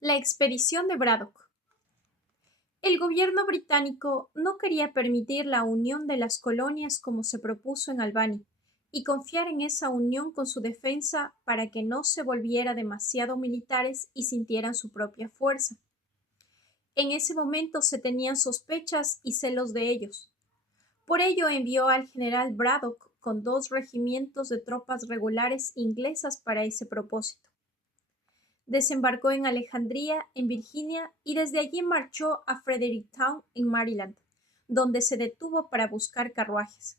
La expedición de Braddock. El gobierno británico no quería permitir la unión de las colonias como se propuso en Albany, y confiar en esa unión con su defensa para que no se volviera demasiado militares y sintieran su propia fuerza. En ese momento se tenían sospechas y celos de ellos. Por ello envió al general Braddock con 2 regimientos de tropas regulares inglesas para ese propósito. Desembarcó en Alejandría, en Virginia, y desde allí marchó a Fredericktown, en Maryland, donde se detuvo para buscar carruajes.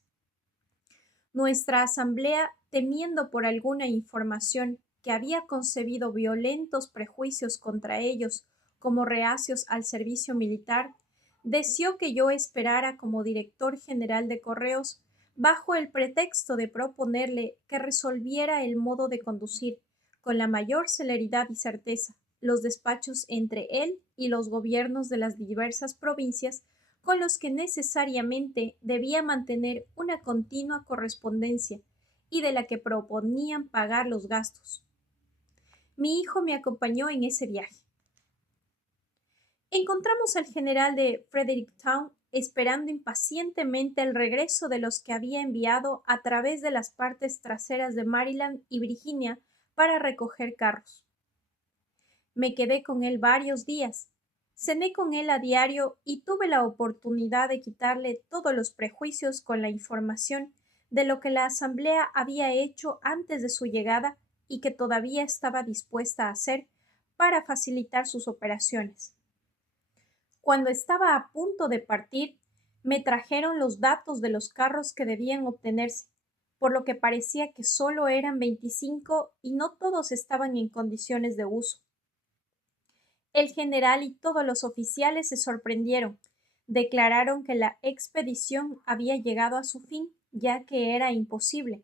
Nuestra asamblea, temiendo por alguna información que había concebido violentos prejuicios contra ellos como reacios al servicio militar, deseó que yo esperara como director general de correos bajo el pretexto de proponerle que resolviera el modo de conducir con la mayor celeridad y certeza los despachos entre él y los gobiernos de las diversas provincias con los que necesariamente debía mantener una continua correspondencia y de la que proponían pagar los gastos. Mi hijo me acompañó en ese viaje. Encontramos al general de Fredericktown esperando impacientemente el regreso de los que había enviado a través de las partes traseras de Maryland y Virginia para recoger carros. Me quedé con él varios días, cené con él a diario y tuve la oportunidad de quitarle todos los prejuicios con la información de lo que la asamblea había hecho antes de su llegada y que todavía estaba dispuesta a hacer para facilitar sus operaciones. Cuando estaba a punto de partir, me trajeron los datos de los carros que debían obtenerse, por lo que parecía que solo eran 25 y no todos estaban en condiciones de uso. El general y todos los oficiales se sorprendieron, declararon que la expedición había llegado a su fin, ya que era imposible,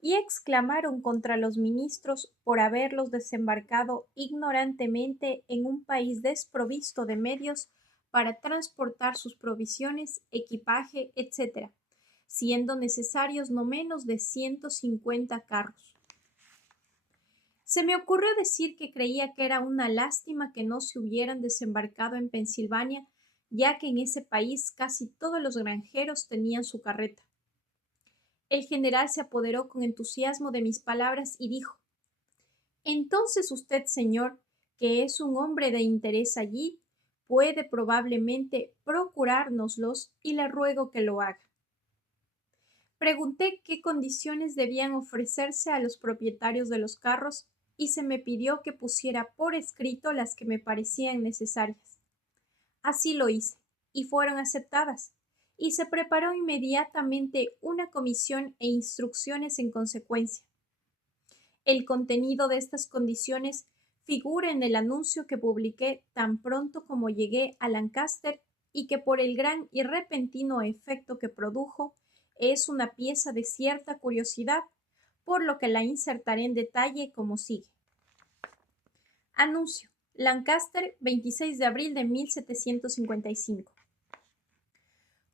y exclamaron contra los ministros por haberlos desembarcado ignorantemente en un país desprovisto de medios para transportar sus provisiones, equipaje, etc., siendo necesarios no menos de 150 carros. Se me ocurrió decir que creía que era una lástima que no se hubieran desembarcado en Pensilvania, ya que en ese país casi todos los granjeros tenían su carreta. El general se apoderó con entusiasmo de mis palabras y dijo: «Entonces usted, señor, que es un hombre de interés allí, puede probablemente procurárnoslos y le ruego que lo haga». Pregunté qué condiciones debían ofrecerse a los propietarios de los carros y se me pidió que pusiera por escrito las que me parecían necesarias. Así lo hice, y fueron aceptadas, y se preparó inmediatamente una comisión e instrucciones en consecuencia. El contenido de estas condiciones figura en el anuncio que publiqué tan pronto como llegué a Lancaster y que por el gran y repentino efecto que produjo es una pieza de cierta curiosidad, por lo que la insertaré en detalle como sigue. Anuncio. Lancaster, 26 de abril de 1755.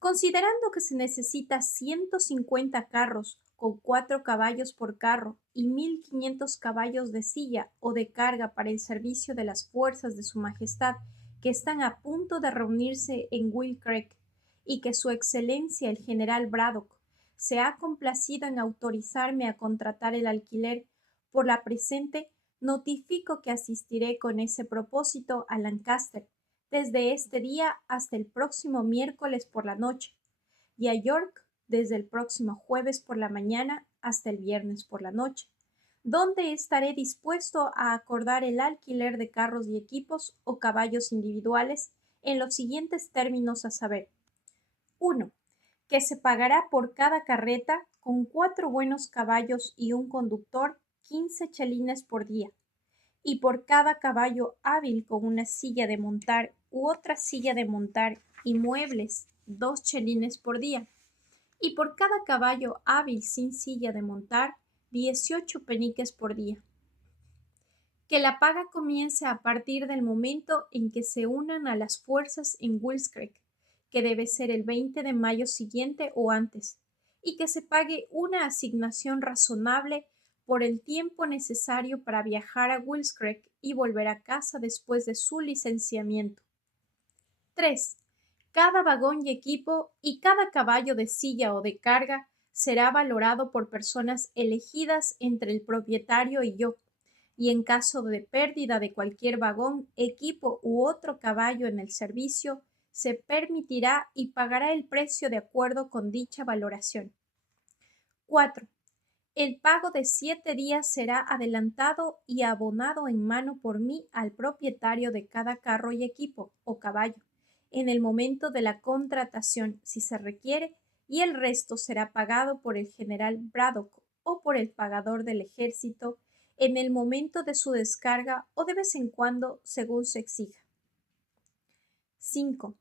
Considerando que se necesita 150 carros con 4 caballos por carro y 1500 caballos de silla o de carga para el servicio de las fuerzas de Su Majestad que están a punto de reunirse en Will Creek, y que Su Excelencia el General Braddock se ha complacido en autorizarme a contratar el alquiler por la presente, notifico que asistiré con ese propósito a Lancaster desde este día hasta el próximo miércoles por la noche, y a York desde el próximo jueves por la mañana hasta el viernes por la noche, donde estaré dispuesto a acordar el alquiler de carros y equipos o caballos individuales en los siguientes términos, a saber: 1. Que se pagará por cada carreta con 4 buenos caballos y un conductor 15 chelines por día, y por cada caballo hábil con una silla de montar u otra silla de montar y muebles 2 chelines por día, y por cada caballo hábil sin silla de montar 18 peniques por día. Que la paga comience a partir del momento en que se unan a las fuerzas en Wills Creek, que debe ser el 20 de mayo siguiente o antes, y que se pague una asignación razonable por el tiempo necesario para viajar a Wills Creek y volver a casa después de su licenciamiento. 3. Cada vagón y equipo y cada caballo de silla o de carga será valorado por personas elegidas entre el propietario y yo, y en caso de pérdida de cualquier vagón, equipo u otro caballo en el servicio, se permitirá y pagará el precio de acuerdo con dicha valoración. 4. El pago de 7 días será adelantado y abonado en mano por mí al propietario de cada carro y equipo o caballo, en el momento de la contratación, si se requiere, y el resto será pagado por el general Braddock o por el pagador del ejército en el momento de su descarga o de vez en cuando, según se exija. 5.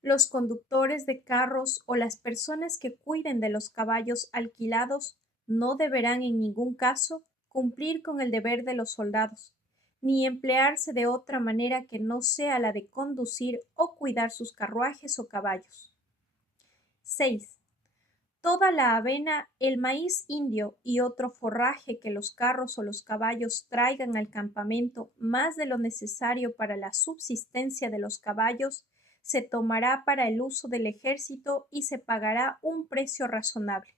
Los conductores de carros o las personas que cuiden de los caballos alquilados no deberán en ningún caso cumplir con el deber de los soldados, ni emplearse de otra manera que no sea la de conducir o cuidar sus carruajes o caballos. 6. Toda la avena, el maíz indio y otro forraje que los carros o los caballos traigan al campamento más de lo necesario para la subsistencia de los caballos, se tomará para el uso del ejército y se pagará un precio razonable.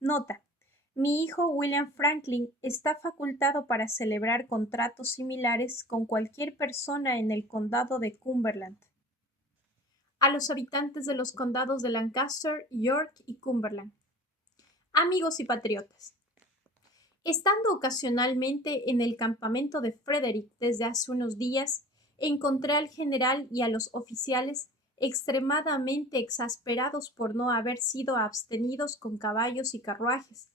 Nota: mi hijo William Franklin está facultado para celebrar contratos similares con cualquier persona en el condado de Cumberland. A los habitantes de los condados de Lancaster, York y Cumberland. Amigos y patriotas, estando ocasionalmente en el campamento de Frederick desde hace unos días, encontré al general y a los oficiales extremadamente exasperados por no haber sido abstenidos con caballos y carruajes,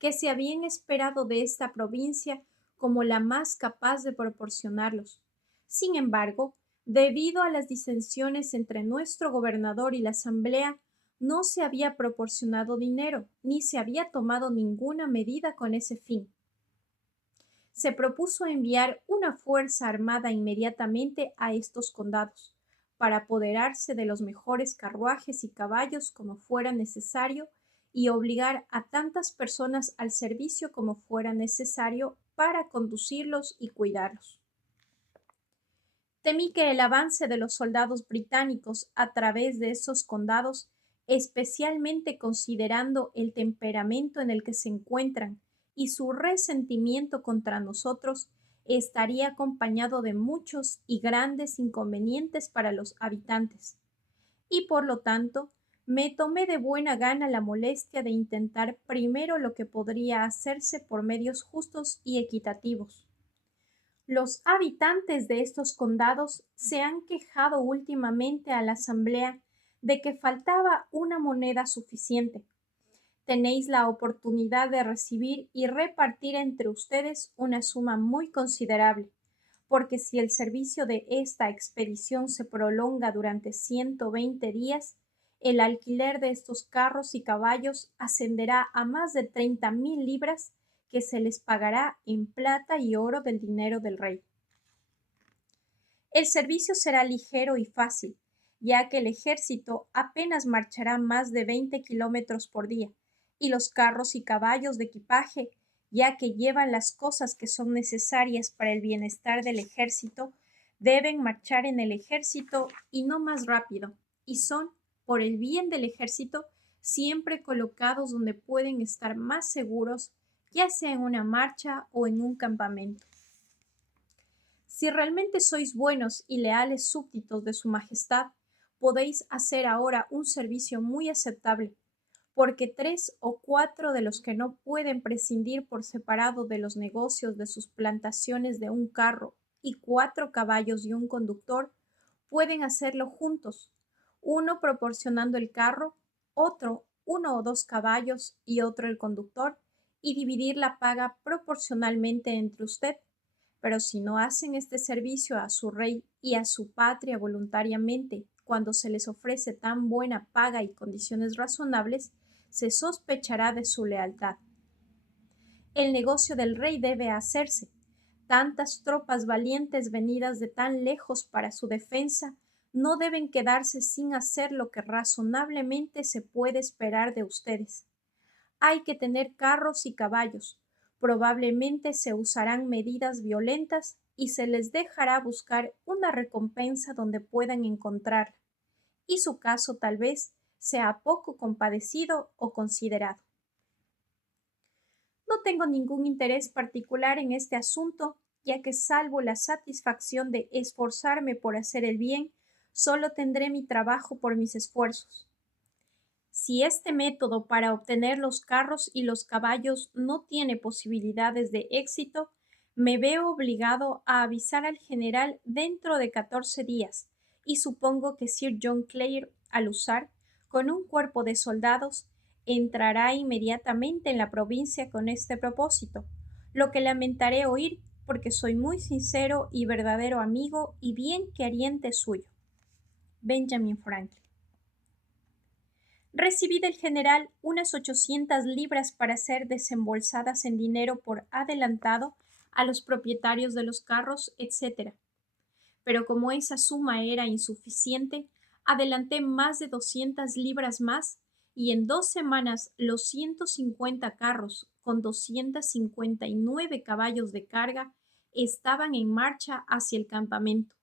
que se habían esperado de esta provincia como la más capaz de proporcionarlos. Sin embargo, debido a las disensiones entre nuestro gobernador y la asamblea, no se había proporcionado dinero, ni se había tomado ninguna medida con ese fin. Se propuso enviar una fuerza armada inmediatamente a estos condados, para apoderarse de los mejores carruajes y caballos como fuera necesario y obligar a tantas personas al servicio como fuera necesario para conducirlos y cuidarlos. Temí que el avance de los soldados británicos a través de esos condados, especialmente considerando el temperamento en el que se encuentran y su resentimiento contra nosotros, estaría acompañado de muchos y grandes inconvenientes para los habitantes. Y por lo tanto, me tomé de buena gana la molestia de intentar primero lo que podría hacerse por medios justos y equitativos. Los habitantes de estos condados se han quejado últimamente a la Asamblea de que faltaba una moneda suficiente. Tenéis la oportunidad de recibir y repartir entre ustedes una suma muy considerable, porque si el servicio de esta expedición se prolonga durante 120 días, el alquiler de estos carros y caballos ascenderá a más de 30,000 libras que se les pagará en plata y oro del dinero del rey. El servicio será ligero y fácil, ya que el ejército apenas marchará más de 20 kilómetros por día, y los carros y caballos de equipaje, ya que llevan las cosas que son necesarias para el bienestar del ejército, deben marchar en el ejército y no más rápido, y son, por el bien del ejército, siempre colocados donde pueden estar más seguros, ya sea en una marcha o en un campamento. Si realmente sois buenos y leales súbditos de su Majestad, podéis hacer ahora un servicio muy aceptable, porque 3 o 4 de los que no pueden prescindir por separado de los negocios de sus plantaciones de un carro y 4 caballos y un conductor, pueden hacerlo juntos, uno proporcionando el carro, otro 1 o 2 caballos y otro el conductor, y dividir la paga proporcionalmente entre usted. Pero si no hacen este servicio a su rey y a su patria voluntariamente, cuando se les ofrece tan buena paga y condiciones razonables, se sospechará de su lealtad. El negocio del rey debe hacerse. Tantas tropas valientes venidas de tan lejos para su defensa no deben quedarse sin hacer lo que razonablemente se puede esperar de ustedes. Hay que tener carros y caballos, Probablemente se usarán medidas violentas y se les dejará buscar una recompensa donde puedan encontrarla, y su caso tal vez sea poco compadecido o considerado. No tengo ningún interés particular en este asunto, ya que salvo la satisfacción de esforzarme por hacer el bien, solo tendré mi trabajo por mis esfuerzos. Si este método para obtener los carros y los caballos no tiene posibilidades de éxito, me veo obligado a avisar al general dentro de 14 días, y supongo que Sir John Clare, al usar, con un cuerpo de soldados, entrará inmediatamente en la provincia con este propósito, lo que lamentaré oír porque soy muy sincero y verdadero amigo y bien queriente suyo. Benjamin Franklin. Recibí del general unas 800 libras para ser desembolsadas en dinero por adelantado a los propietarios de los carros, etc. Pero como esa suma era insuficiente, adelanté más de 200 libras más y en 2 semanas los 150 carros con 259 caballos de carga estaban en marcha hacia el campamento.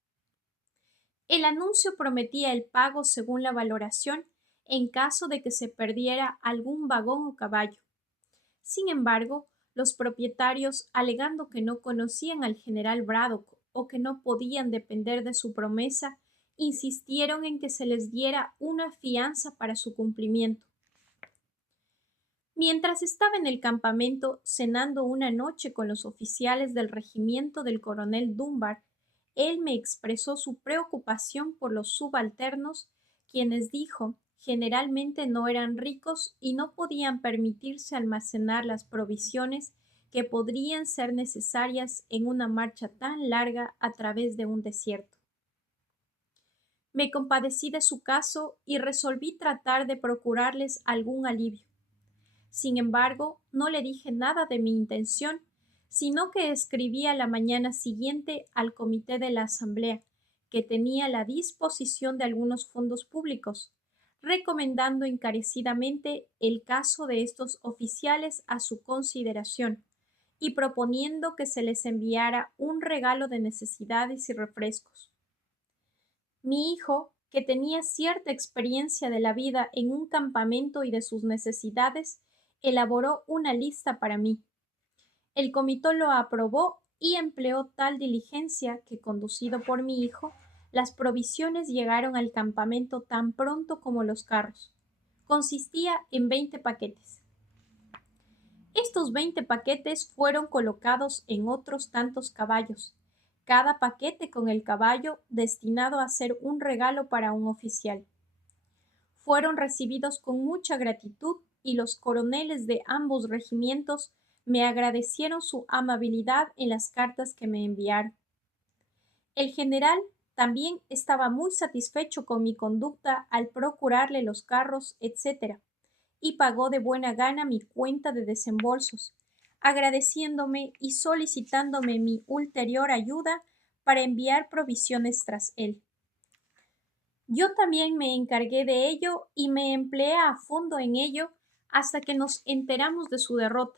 El anuncio prometía el pago según la valoración en caso de que se perdiera algún vagón o caballo. Sin embargo, los propietarios, alegando que no conocían al general Braddock o que no podían depender de su promesa, insistieron en que se les diera una fianza para su cumplimiento. Mientras estaba en el campamento cenando una noche con los oficiales del regimiento del coronel Dunbar, él me expresó su preocupación por los subalternos, quienes, dijo, generalmente no eran ricos y no podían permitirse almacenar las provisiones que podrían ser necesarias en una marcha tan larga a través de un desierto. Me compadecí de su caso y resolví tratar de procurarles algún alivio. Sin embargo, no le dije nada de mi intención, sino que escribí a la mañana siguiente al comité de la Asamblea, que tenía la disposición de algunos fondos públicos, recomendando encarecidamente el caso de estos oficiales a su consideración y proponiendo que se les enviara un regalo de necesidades y refrescos. Mi hijo, que tenía cierta experiencia de la vida en un campamento y de sus necesidades, elaboró una lista para mí. El comité lo aprobó y empleó tal diligencia que, conducido por mi hijo, las provisiones llegaron al campamento tan pronto como los carros. Consistía en 20 paquetes. Estos 20 paquetes fueron colocados en otros tantos caballos, cada paquete con el caballo destinado a ser un regalo para un oficial. Fueron recibidos con mucha gratitud y los coroneles de ambos regimientos me agradecieron su amabilidad en las cartas que me enviaron. El general también estaba muy satisfecho con mi conducta al procurarle los carros, etc., y pagó de buena gana mi cuenta de desembolsos, agradeciéndome y solicitándome mi ulterior ayuda para enviar provisiones tras él. Yo también me encargué de ello y me empleé a fondo en ello hasta que nos enteramos de su derrota,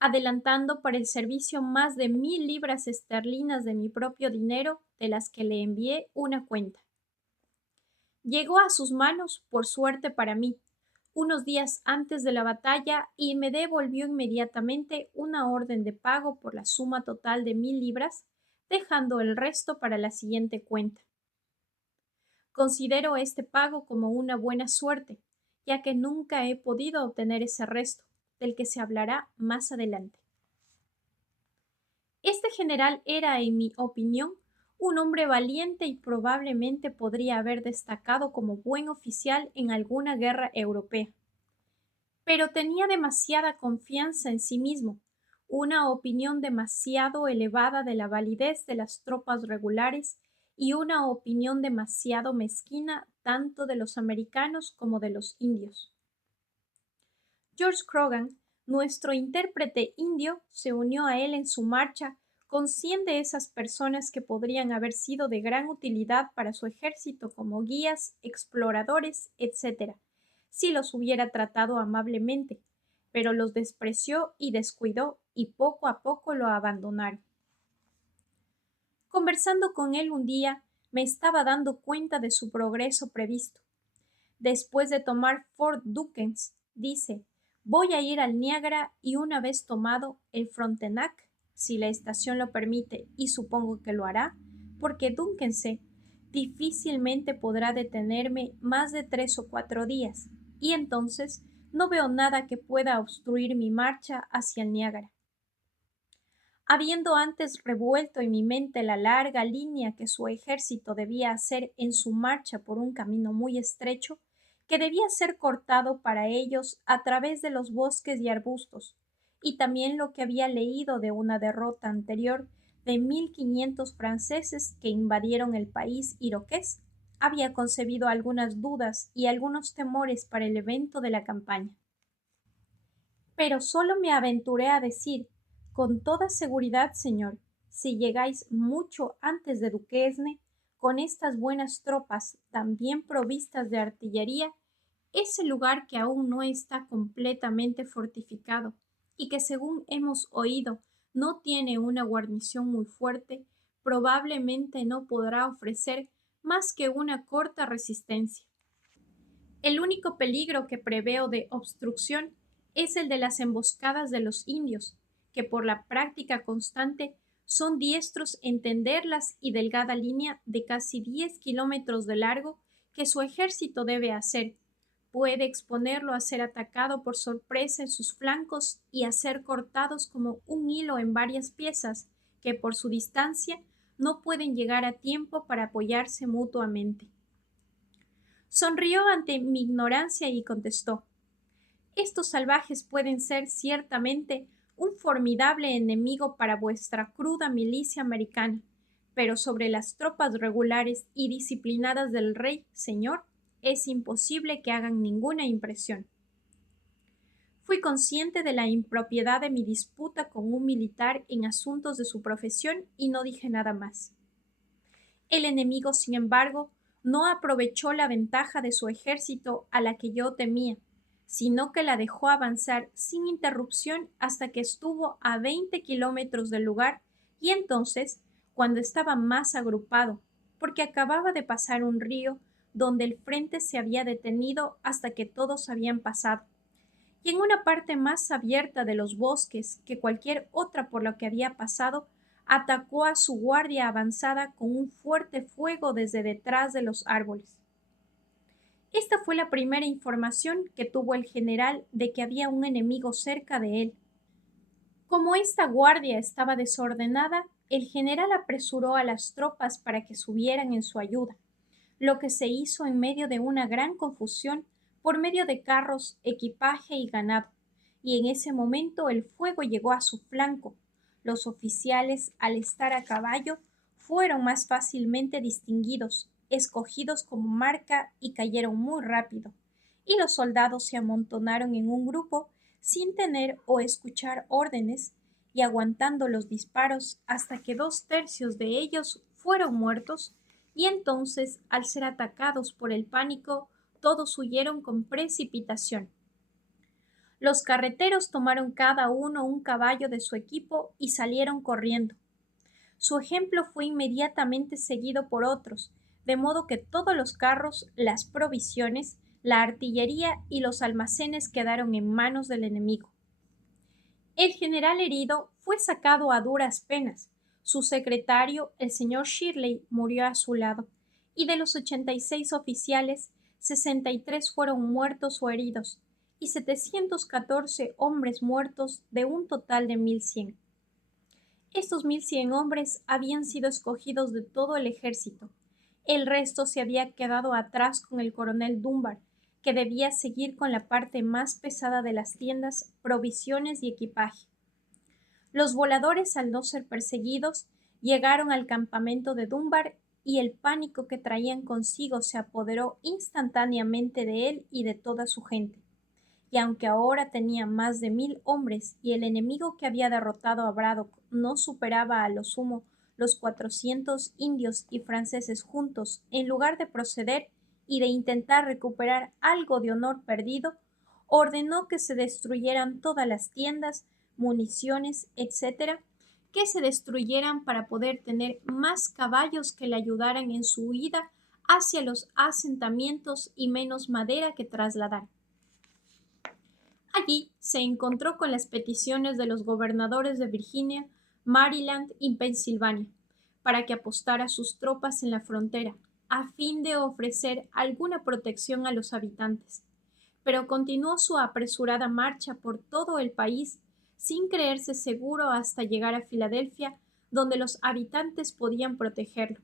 adelantando para el servicio más de 1000 libras esterlinas de mi propio dinero, de las que le envié una cuenta. Llegó a sus manos, por suerte para mí, unos días antes de la batalla y me devolvió inmediatamente una orden de pago por la suma total de 1000 libras, dejando el resto para la siguiente cuenta. Considero este pago como una buena suerte, ya que nunca he podido obtener ese resto, del que se hablará más adelante. Este general era, en mi opinión, un hombre valiente y probablemente podría haber destacado como buen oficial en alguna guerra europea. Pero tenía demasiada confianza en sí mismo, una opinión demasiado elevada de la validez de las tropas regulares y una opinión demasiado mezquina tanto de los americanos como de los indios. George Croghan, nuestro intérprete indio, se unió a él en su marcha con 100 de esas personas que podrían haber sido de gran utilidad para su ejército como guías, exploradores, etc., si los hubiera tratado amablemente, pero los despreció y descuidó y poco a poco lo abandonaron. Conversando con él un día, me estaba dando cuenta de su progreso previsto. Después de tomar Fort Duquesne, dice, voy a ir al Niágara y una vez tomado el Frontenac, si la estación lo permite, y supongo que lo hará, porque Duquesne difícilmente podrá detenerme más de 3 o 4 días, y entonces no veo nada que pueda obstruir mi marcha hacia el Niágara. Habiendo antes revuelto en mi mente la larga línea que su ejército debía hacer en su marcha por un camino muy estrecho, que debía ser cortado para ellos a través de los bosques y arbustos, y también lo que había leído de una derrota anterior de 1500 franceses que invadieron el país iroqués, había concebido algunas dudas y algunos temores para el evento de la campaña. Pero solo me aventuré a decir, con toda seguridad, señor, si llegáis mucho antes de Duquesne, con estas buenas tropas tan bien provistas de artillería, ese lugar que aún no está completamente fortificado y que según hemos oído no tiene una guarnición muy fuerte, probablemente no podrá ofrecer más que una corta resistencia. El único peligro que preveo de obstrucción es el de las emboscadas de los indios, que por la práctica constante son diestros en tender la y delgada línea de casi 10 kilómetros de largo que su ejército debe hacer. Puede exponerlo a ser atacado por sorpresa en sus flancos y a ser cortados como un hilo en varias piezas que por su distancia no pueden llegar a tiempo para apoyarse mutuamente. Sonrió ante mi ignorancia y contestó, estos salvajes pueden ser ciertamente un formidable enemigo para vuestra cruda milicia americana, pero sobre las tropas regulares y disciplinadas del rey, señor, es imposible que hagan ninguna impresión. Fui consciente de la impropiedad de mi disputa con un militar en asuntos de su profesión y no dije nada más. El enemigo, sin embargo, no aprovechó la ventaja de su ejército a la que yo temía, sino que la dejó avanzar sin interrupción hasta que estuvo a 20 kilómetros del lugar y entonces, cuando estaba más agrupado, porque acababa de pasar un río donde el frente se había detenido hasta que todos habían pasado, y en una parte más abierta de los bosques que cualquier otra por la que había pasado, atacó a su guardia avanzada con un fuerte fuego desde detrás de los árboles. Esta fue la primera información que tuvo el general de que había un enemigo cerca de él. Como esta guardia estaba desordenada, el general apresuró a las tropas para que subieran en su ayuda, lo que se hizo en medio de una gran confusión por medio de carros, equipaje y ganado, y en ese momento el fuego llegó a su flanco. Los oficiales, al estar a caballo, fueron más fácilmente distinguidos, escogidos como marca y cayeron muy rápido, y los soldados se amontonaron en un grupo sin tener o escuchar órdenes y aguantando los disparos hasta que 2/3 de ellos fueron muertos y entonces, al ser atacados por el pánico, todos huyeron con precipitación. Los carreteros tomaron cada uno un caballo de su equipo y salieron corriendo. Su ejemplo fue inmediatamente seguido por otros, de modo que todos los carros, las provisiones, la artillería y los almacenes quedaron en manos del enemigo. El general herido fue sacado a duras penas. Su secretario, el señor Shirley, murió a su lado, y de los 86 oficiales, 63 fueron muertos o heridos, y 714 hombres muertos de un total de 1100. Estos 1100 hombres habían sido escogidos de todo el ejército. El resto se había quedado atrás con el coronel Dunbar, que debía seguir con la parte más pesada de las tiendas, provisiones y equipaje. Los voladores, al no ser perseguidos, llegaron al campamento de Dunbar y el pánico que traían consigo se apoderó instantáneamente de él y de toda su gente. Y aunque ahora tenía más de 1000 hombres y el enemigo que había derrotado a Braddock no superaba a lo sumo los 400 indios y franceses juntos, en lugar de proceder y de intentar recuperar algo de honor perdido, ordenó que se destruyeran todas las tiendas, municiones, etcétera, que se destruyeran para poder tener más caballos que le ayudaran en su huida hacia los asentamientos y menos madera que trasladar. Allí se encontró con las peticiones de los gobernadores de Virginia, Maryland y Pensilvania para que apostara sus tropas en la frontera, a fin de ofrecer alguna protección a los habitantes, pero continuó su apresurada marcha por todo el país sin creerse seguro hasta llegar a Filadelfia, donde los habitantes podían protegerlo.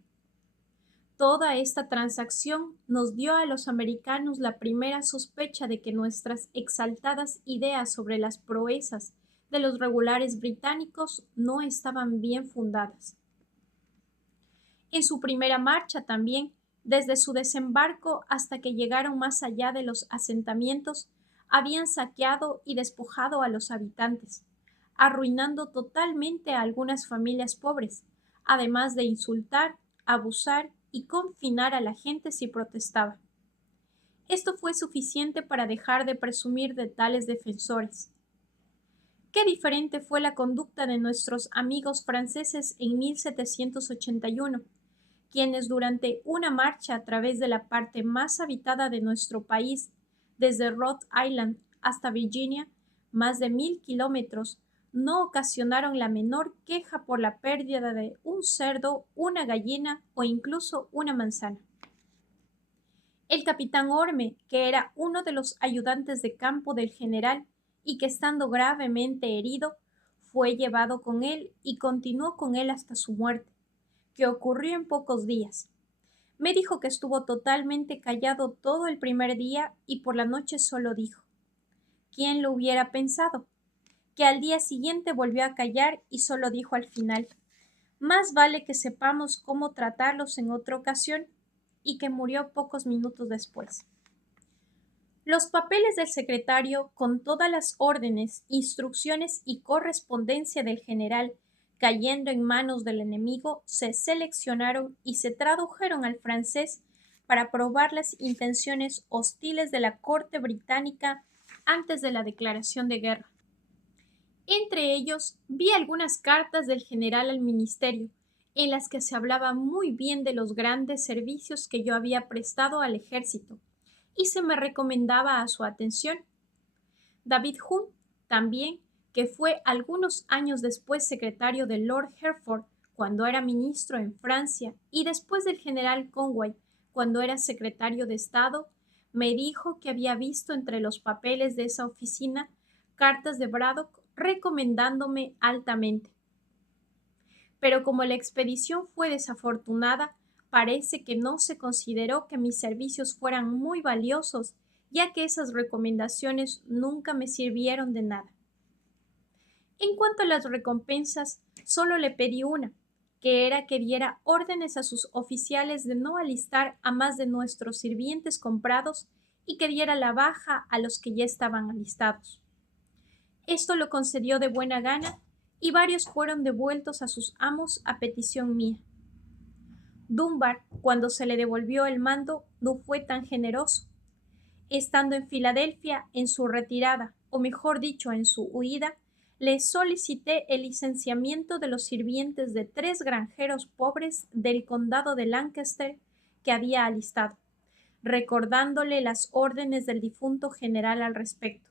Toda esta transacción nos dio a los americanos la primera sospecha de que nuestras exaltadas ideas sobre las proezas de los regulares británicos no estaban bien fundadas. En su primera marcha también, desde su desembarco hasta que llegaron más allá de los asentamientos, habían saqueado y despojado a los habitantes, arruinando totalmente a algunas familias pobres, además de insultar, abusar y confinar a la gente si protestaba. Esto fue suficiente para dejar de presumir de tales defensores. Qué diferente fue la conducta de nuestros amigos franceses en 1781, quienes durante una marcha a través de la parte más habitada de nuestro país, desde Rhode Island hasta Virginia, más de 1000 kilómetros, no ocasionaron la menor queja por la pérdida de un cerdo, una gallina o incluso una manzana. El capitán Orme, que era uno de los ayudantes de campo del general y que estando gravemente herido, fue llevado con él y continuó con él hasta su muerte, que ocurrió en pocos días. Me dijo que estuvo totalmente callado todo el primer día y por la noche solo dijo: ¿quién lo hubiera pensado? Que al día siguiente volvió a callar y solo dijo al final: más vale que sepamos cómo tratarlos en otra ocasión, y que murió pocos minutos después. Los papeles del secretario, con todas las órdenes, instrucciones y correspondencia del general cayendo en manos del enemigo, se seleccionaron y se tradujeron al francés para probar las intenciones hostiles de la corte británica antes de la declaración de guerra. Entre ellos vi algunas cartas del general al ministerio, en las que se hablaba muy bien de los grandes servicios que yo había prestado al ejército, y se me recomendaba a su atención. David Hume, también, que fue algunos años después secretario de Lord Hertford cuando era ministro en Francia, y después del general Conway cuando era secretario de Estado, me dijo que había visto entre los papeles de esa oficina cartas de Braddock recomendándome altamente. Pero como la expedición fue desafortunada, parece que no se consideró que mis servicios fueran muy valiosos, ya que esas recomendaciones nunca me sirvieron de nada. En cuanto a las recompensas, solo le pedí una, que era que diera órdenes a sus oficiales de no alistar a más de nuestros sirvientes comprados y que diera la baja a los que ya estaban alistados. Esto lo concedió de buena gana y varios fueron devueltos a sus amos a petición mía. Dunbar, cuando se le devolvió el mando, no fue tan generoso. Estando en Filadelfia, en su retirada, o mejor dicho, en su huida, le solicité el licenciamiento de los sirvientes de 3 granjeros pobres del condado de Lancaster que había alistado, recordándole las órdenes del difunto general al respecto.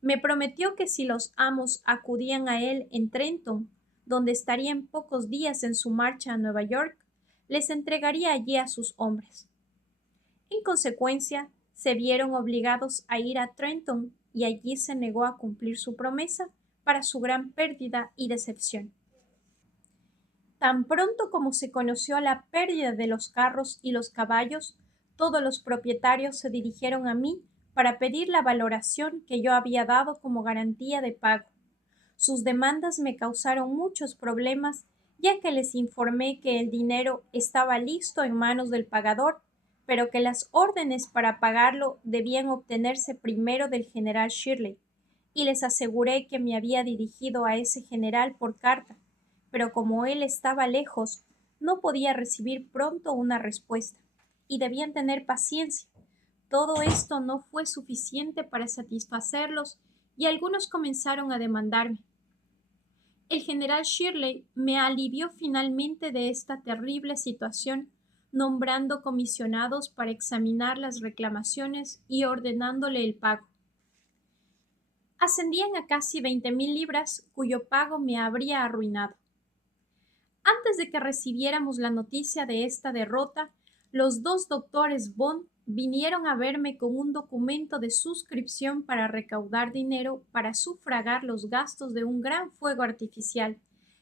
Me prometió que si los amos acudían a él en Trenton, donde estaría en pocos días en su marcha a Nueva York, les entregaría allí a sus hombres. En consecuencia, se vieron obligados a ir a Trenton y allí se negó a cumplir su promesa, para su gran pérdida y decepción. Tan pronto como se conoció la pérdida de los carros y los caballos, todos los propietarios se dirigieron a mí para pedir la valoración que yo había dado como garantía de pago. Sus demandas me causaron muchos problemas, ya que les informé que el dinero estaba listo en manos del pagador, pero que las órdenes para pagarlo debían obtenerse primero del general Shirley, y les aseguré que me había dirigido a ese general por carta, pero como él estaba lejos, no podía recibir pronto una respuesta, y debían tener paciencia, Todo esto no fue suficiente para satisfacerlos y algunos comenzaron a demandarme. El general Shirley me alivió finalmente de esta terrible situación, nombrando comisionados para examinar las reclamaciones y ordenándole el pago. Ascendían a casi 20,000 libras, cuyo pago me habría arruinado. Antes de que recibiéramos la noticia de esta derrota, los dos doctores Bond vinieron a verme con un documento de suscripción para recaudar dinero para sufragar los gastos de un gran fuego artificial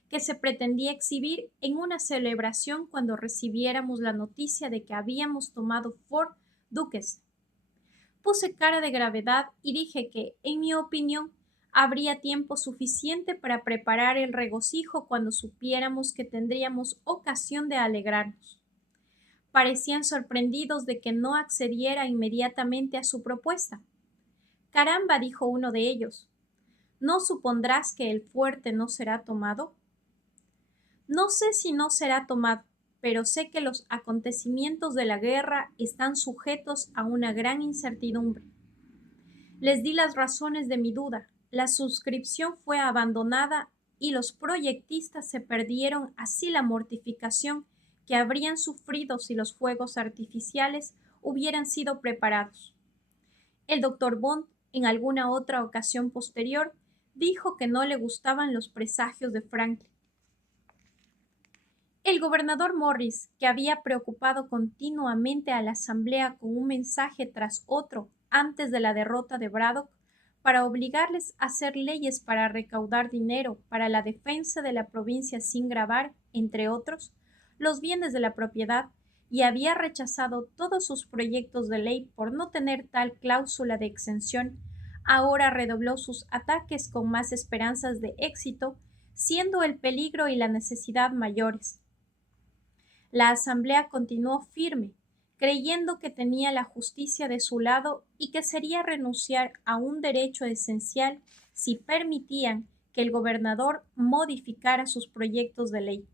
que se pretendía exhibir en una celebración cuando recibiéramos la noticia de que habíamos tomado Fort Duquesne. Puse cara de gravedad y dije que, en mi opinión, habría tiempo suficiente para preparar el regocijo cuando supiéramos que tendríamos ocasión de alegrarnos. Parecían sorprendidos de que no accediera inmediatamente a su propuesta. Caramba, dijo uno de ellos, ¿no supondrás que el fuerte no será tomado? No sé si no será tomado, pero sé que los acontecimientos de la guerra están sujetos a una gran incertidumbre. Les di las razones de mi duda. La suscripción fue abandonada y los proyectistas se perdieron así la mortificación que habrían sufrido si los fuegos artificiales hubieran sido preparados. El doctor Bond, en alguna otra ocasión posterior, dijo que no le gustaban los presagios de Franklin. El gobernador Morris, que había preocupado continuamente a la asamblea con un mensaje tras otro antes de la derrota de Braddock, para obligarles a hacer leyes para recaudar dinero para la defensa de la provincia sin gravar, entre otros, los bienes de la propiedad, y había rechazado todos sus proyectos de ley por no tener tal cláusula de exención, ahora redobló sus ataques con más esperanzas de éxito, siendo el peligro y la necesidad mayores. La asamblea continuó firme, creyendo que tenía la justicia de su lado y que sería renunciar a un derecho esencial si permitían que el gobernador modificara sus proyectos de ley.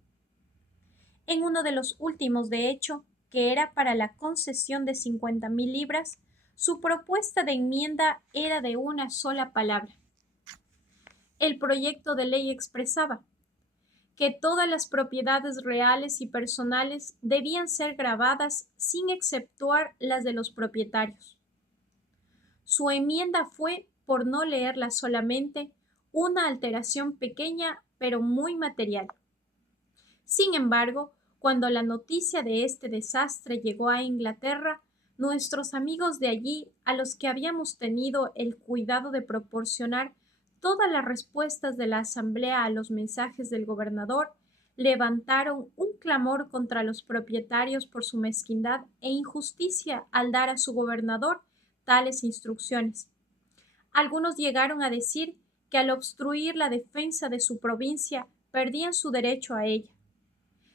En uno de los últimos, de hecho, que era para la concesión de 50,000 libras, su propuesta de enmienda era de una sola palabra. El proyecto de ley expresaba que todas las propiedades reales y personales debían ser grabadas sin exceptuar las de los propietarios. Su enmienda fue, por no leerla solamente, una alteración pequeña pero muy material. Sin embargo, cuando la noticia de este desastre llegó a Inglaterra, nuestros amigos de allí, a los que habíamos tenido el cuidado de proporcionar todas las respuestas de la asamblea a los mensajes del gobernador, levantaron un clamor contra los propietarios por su mezquindad e injusticia al dar a su gobernador tales instrucciones. Algunos llegaron a decir que al obstruir la defensa de su provincia perdían su derecho a ella.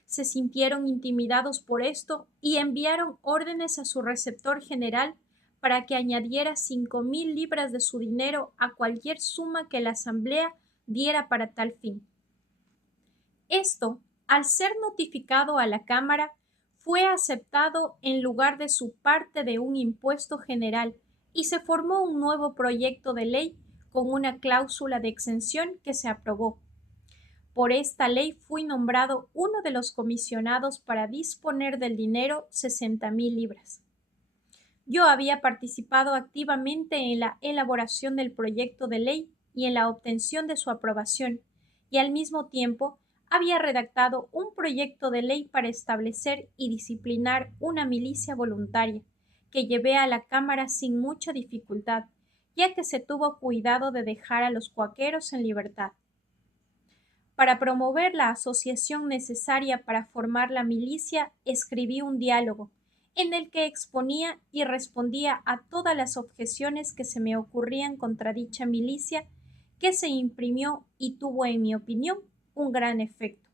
Se sintieron intimidados por esto y enviaron órdenes a su receptor general para que añadiera 5,000 libras de su dinero a cualquier suma que la asamblea diera para tal fin. Esto, al ser notificado a la Cámara, fue aceptado en lugar de su parte de un impuesto general y se formó un nuevo proyecto de ley con una cláusula de exención que se aprobó. Por esta ley fui nombrado uno de los comisionados para disponer del dinero 60,000 libras. Yo había participado activamente en la elaboración del proyecto de ley y en la obtención de su aprobación, y al mismo tiempo había redactado un proyecto de ley para establecer y disciplinar una milicia voluntaria, que llevé a la Cámara sin mucha dificultad, ya que se tuvo cuidado de dejar a los cuáqueros en libertad. Para promover la asociación necesaria para formar la milicia, escribí un diálogo, en el que exponía y respondía a todas las objeciones que se me ocurrían contra dicha milicia, que se imprimió y tuvo, en mi opinión, un gran efecto.